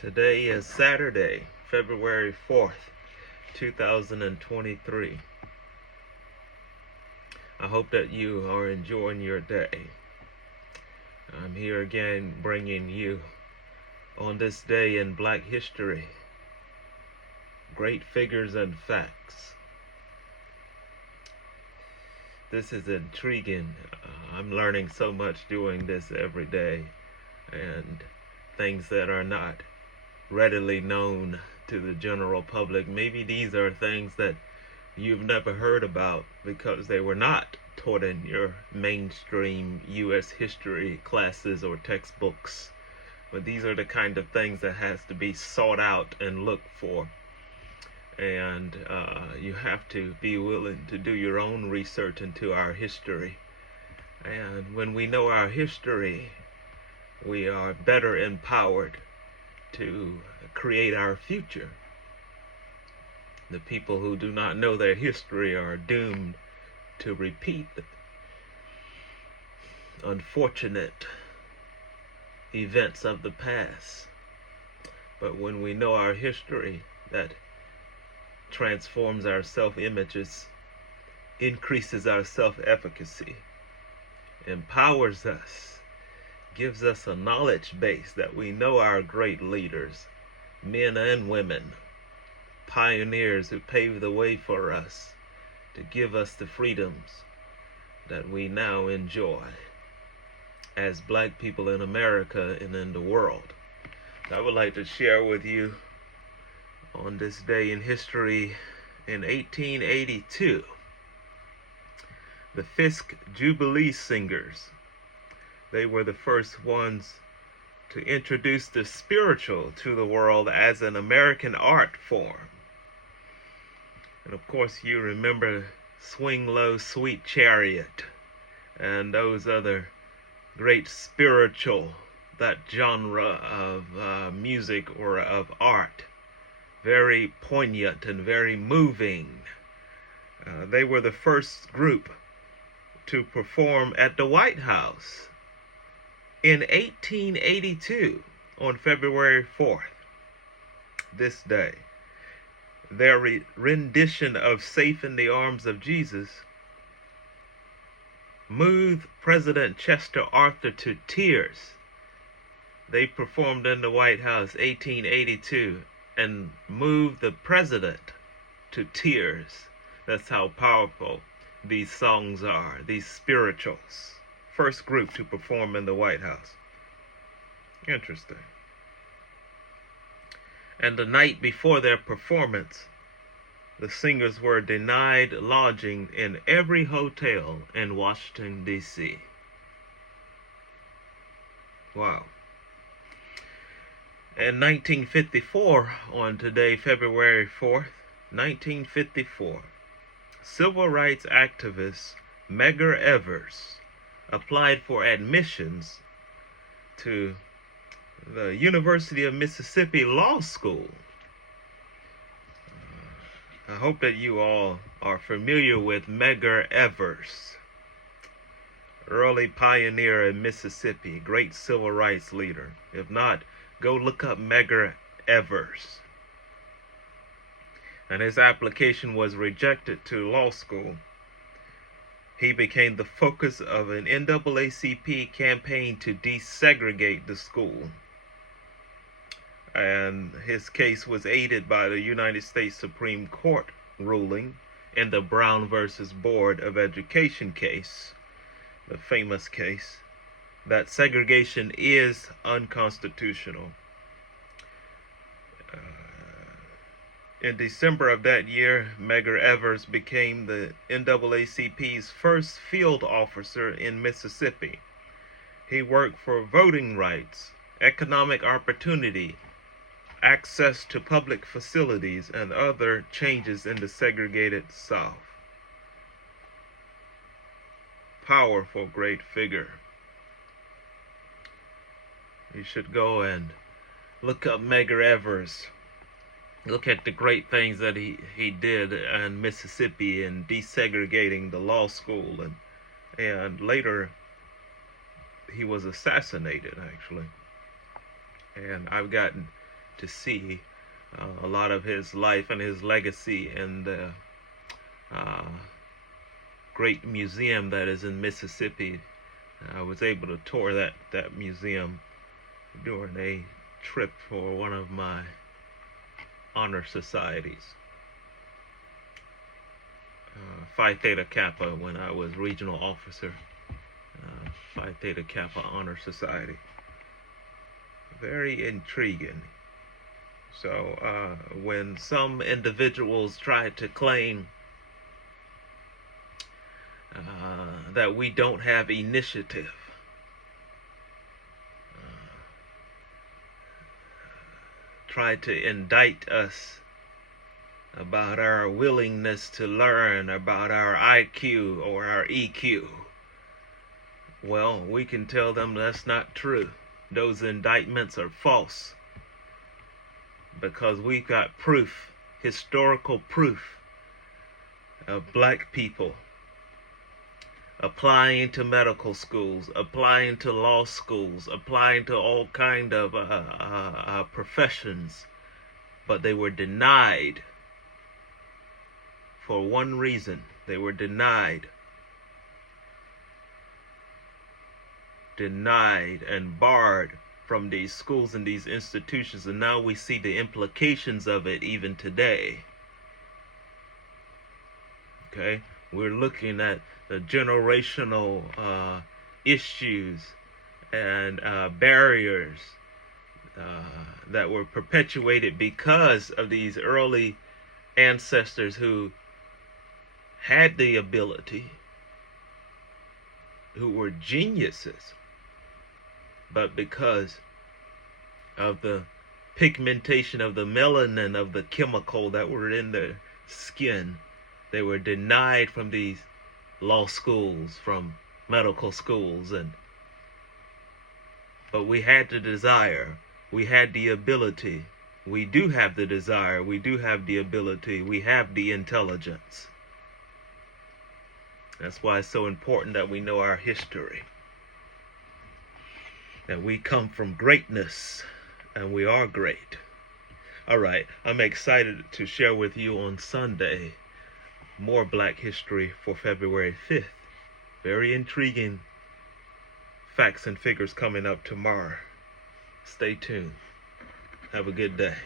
Today is Saturday, February 4th, 2023. I hope that you are enjoying your day. I'm here again bringing you on this day in Black history, great figures and facts. This is intriguing. I'm learning so much doing this every day, and things that are not readily known to the general public. Maybe these are things that you've never heard about because they were not taught in your mainstream U.S. history classes or textbooks. But these are the kind of things that has to be sought out and looked for. And you have to be willing to do your own research into our history. And when we know our history, we are better empowered to create our future. The people who do not know their history are doomed to repeat the unfortunate events of the past. But when we know our history, that transforms our self-images, increases our self-efficacy, empowers us, gives us a knowledge base that we know our great leaders, men and women, pioneers who paved the way for us to give us the freedoms that we now enjoy as Black people in America and in the world. I would like to share with you on this day in history in 1882, the Fisk Jubilee Singers. They were the first ones to introduce the spiritual to the world as an American art form. And of course you remember Swing Low, Sweet Chariot, and those other great spiritual, that genre of music or of art. Very poignant and very moving. They were the first group to perform at the White House in 1882 on February 4th, this day. Their rendition of Safe in the Arms of Jesus moved President Chester Arthur to tears. They performed in the White House 1882 and moved the president to tears. That's how powerful these songs are, these spirituals. First group to perform in the White House. Interesting. And the night before their performance, the singers were denied lodging in every hotel in Washington, D.C. Wow. In 1954, on today, February 4th, 1954, civil rights activist Medgar applied for admissions to the University of Mississippi Law School. I hope that you all are familiar with Medgar early pioneer in Mississippi, great civil rights leader. If not, go look up Medgar And his application was rejected to law school. He became the focus of an NAACP campaign to desegregate the school. And his case was aided by the United States Supreme Court ruling in the Brown versus Board of Education case, the famous case, that segregation is unconstitutional. In December of that year, Medgar became the NAACP's first field officer in Mississippi. He worked for voting rights, economic opportunity, access to public facilities, and other changes in the segregated South. Powerful, great figure. You should go and look up Medgar. Look at the great things that he did in Mississippi in desegregating the law school, and later he was assassinated, actually. And I've gotten to see a lot of his life and his legacy in the uh, great museum that is in Mississippi. I was able to tour that museum during a trip for one of my honor societies. Phi Theta Kappa, when I was regional officer. Phi Theta Kappa Honor Society. Very intriguing. So when some individuals try to claim that we don't have initiative, try to indict us about our willingness to learn, about our IQ or our EQ, well, we can tell them that's not true. Those indictments are false, because we've got proof, historical proof, of black people applying to medical schools, applying to law schools, applying to all kind of professions, but they were denied for one reason. They were denied and barred from these schools and these institutions, and now we see the implications of it even today. Okay, we're looking at the generational issues and barriers that were perpetuated because of these early ancestors who had the ability, who were geniuses, but because of the pigmentation of the melanin of the chemical that were in their skin, they were denied from these law schools, from medical schools. But we had the desire, we had the ability, we do have the desire, we do have the ability, we have the intelligence. That's why it's so important that we know our history, that we come from greatness, and we are great. All right, I'm excited to share with you on Sunday more Black history for February 5th. Very intriguing facts and figures coming up tomorrow. Stay tuned. Have a good day.